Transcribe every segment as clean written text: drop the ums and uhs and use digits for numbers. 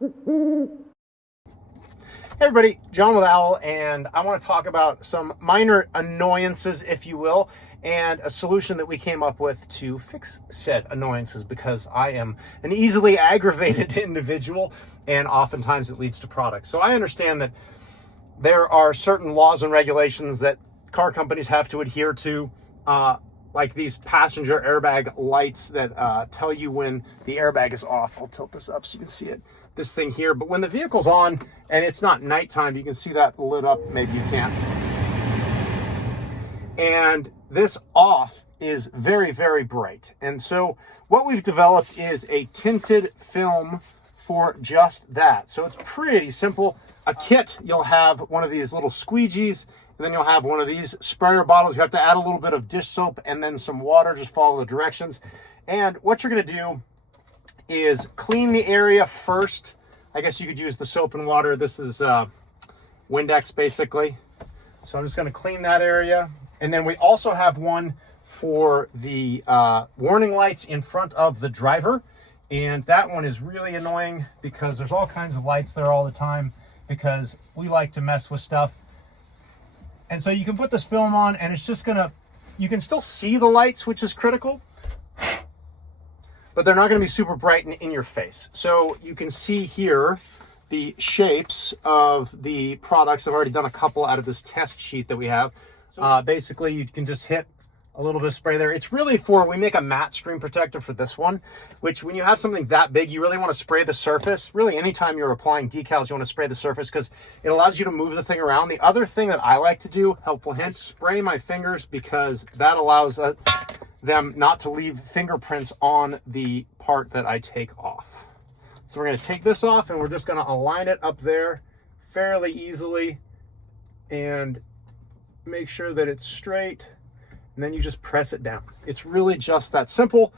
Hey everybody, John with Owl, and I want to talk about some minor annoyances, if you will, and a solution that we came up with to fix said annoyances, because I am an easily aggravated individual and oftentimes it leads to products. So I understand that there are certain laws and regulations that car companies have to adhere to, like these passenger airbag lights that tell you when the airbag is off. I'll tilt this up so you can see it. This thing here, but when the vehicle's on and it's not nighttime, you can see that lit up, maybe you can't. And this off is very, very bright. And so what we've developed is a tinted film for just that. So it's pretty simple. A kit, you'll have one of these little squeegees, and then you'll have one of these sprayer bottles. You have to add a little bit of dish soap and then some water, just follow the directions. And what you're gonna do is clean the area first. I guess you could use the soap and water. This is Windex basically. So I'm just gonna clean that area. And then we also have one for the warning lights in front of the driver. And that one is really annoying because there's all kinds of lights there all the time because we like to mess with stuff. And so you can put this film on and it's just gonna, you can still see the lights, which is critical, but they're not going to be super bright in your face. So you can see here the shapes of the products. I've already done a couple out of this test sheet that we have. Basically, you can just hit a little bit of spray there. It's really for, we make a matte screen protector for this one, which when you have something that big, you really want to spray the surface. Really, anytime you're applying decals, you want to spray the surface because it allows you to move the thing around. The other thing that I like to do, helpful hint, spray my fingers because that allows them not to leave fingerprints on the part that I take off. So we're going to take this off and we're just going to align it up there fairly easily and make sure that it's straight, and then you just press it down. It's really just that simple.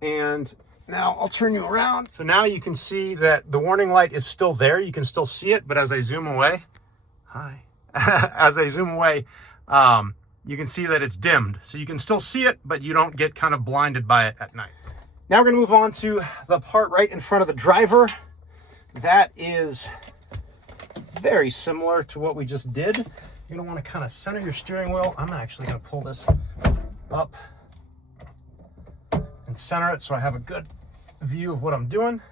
And now I'll turn you around. So now you can see that the warning light is still there. You can still see it, but as I zoom away, as I zoom away, you can see that it's dimmed. So you can still see it, but you don't get kind of blinded by it at night. Now we're gonna move on to the part right in front of the driver. That is very similar to what we just did. You're gonna wanna kind of center your steering wheel. I'm actually gonna pull this up and center it so I have a good view of what I'm doing.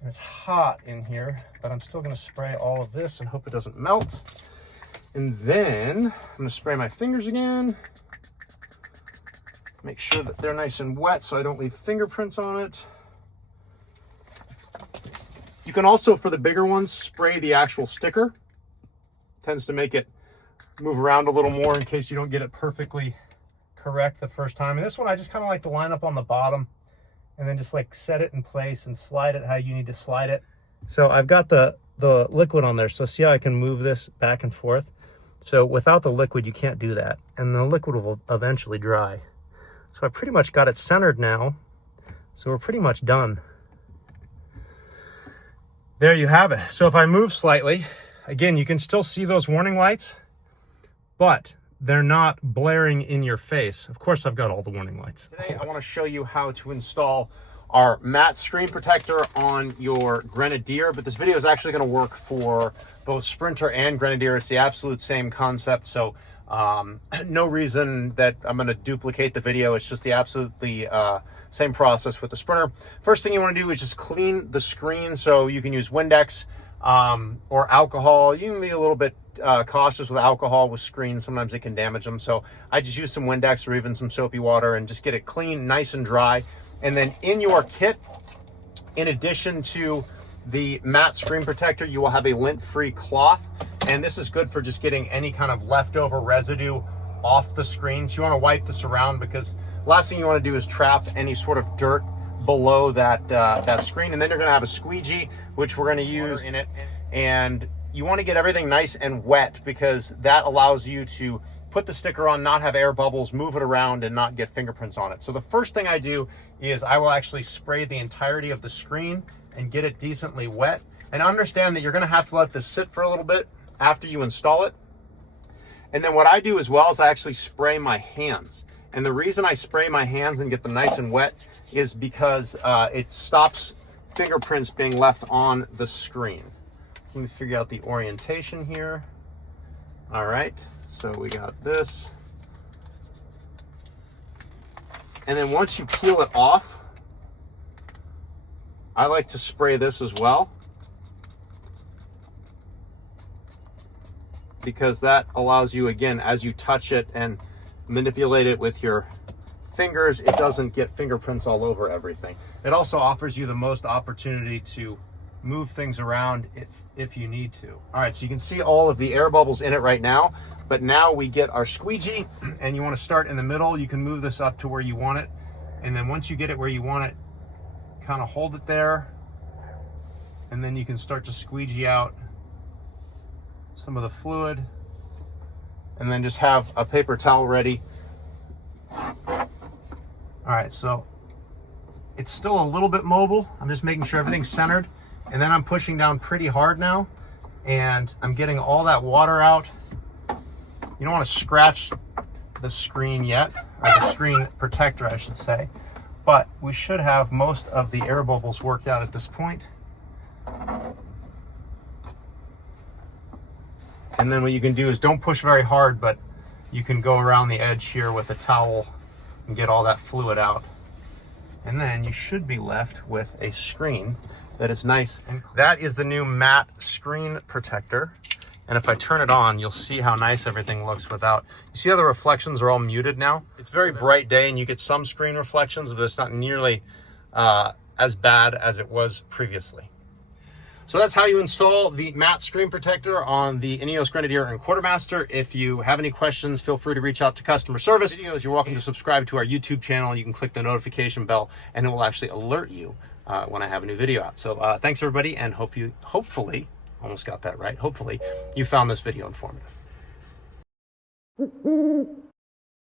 And it's hot in here, but I'm still gonna spray all of this and hope it doesn't melt. And then I'm gonna spray my fingers again. Make sure that they're nice and wet so I don't leave fingerprints on it. You can also, for the bigger ones, spray the actual sticker. Tends to make it move around a little more in case you don't get it perfectly correct the first time. And this one, I just kind of like to line up on the bottom and then just like set it in place and slide it how you need to slide it. So I've got the liquid on there. So see how I can move this back and forth? So without the liquid, you can't do that. And the liquid will eventually dry. So I pretty much got it centered now. So we're pretty much done. There you have it. So if I move slightly, again, you can still see those warning lights, but they're not blaring in your face. Of course, I've got all the warning lights. Today, I want to show you how to install our matte screen protector on your Grenadier, but this video is actually going to work for both Sprinter and Grenadier. It's the absolute same concept, so no reason that I'm going to duplicate the video. It's just the absolutely same process with the Sprinter. First thing you want to do is just clean the screen. So you can use Windex or alcohol. You can be a little bit cautious with alcohol with screens. Sometimes it can damage them. So I just use some Windex or even some soapy water and just get it clean, nice and dry. And then in your kit, in addition to the matte screen protector, you will have a lint-free cloth. And this is good for just getting any kind of leftover residue off the screen. So you want to wipe this around because last thing you want to do is trap any sort of dirt below that screen. And then you're going to have a squeegee, which we're going to use in it. And you want to get everything nice and wet because that allows you to put the sticker on, not have air bubbles, move it around, and not get fingerprints on it. So the first thing I do is I will actually spray the entirety of the screen and get it decently wet. And understand that you're going to have to let this sit for a little bit after you install it. And then what I do as well is I actually spray my hands. And the reason I spray my hands and get them nice and wet is because it stops fingerprints being left on the screen. Let me figure out the orientation here. All right, so we got this. And then once you peel it off, I like to spray this as well, because that allows you, again, as you touch it and manipulate it with your fingers, it doesn't get fingerprints all over everything. It also offers you the most opportunity to move things around if you need to. All right, so you can see all of the air bubbles in it right now, but now we get our squeegee, and you want to start in the middle. You can move this up to where you want it, and then once you get it where you want it, kind of hold it there, and then you can start to squeegee out some of the fluid, and then just have a paper towel ready. All right, so it's still a little bit mobile. I'm just making sure everything's centered, and then I'm pushing down pretty hard now, and I'm getting all that water out. You don't want to scratch the screen yet, or the screen protector, I should say, but we should have most of the air bubbles worked out at this point. And then what you can do is don't push very hard, but you can go around the edge here with a towel and get all that fluid out. And then you should be left with a screen that is nice and clean. That is the new matte screen protector. And if I turn it on, you'll see how nice everything looks without, you see how the reflections are all muted now? It's a very bright day and you get some screen reflections, but it's not nearly as bad as it was previously. So that's how you install the matte screen protector on the INEOS Grenadier and Quartermaster. If you have any questions, feel free to reach out to customer service. Videos, you're welcome to subscribe to our YouTube channel. You can click the notification bell and it will actually alert you when I have a new video out. So thanks everybody, and hopefully, almost got that right, hopefully you found this video informative.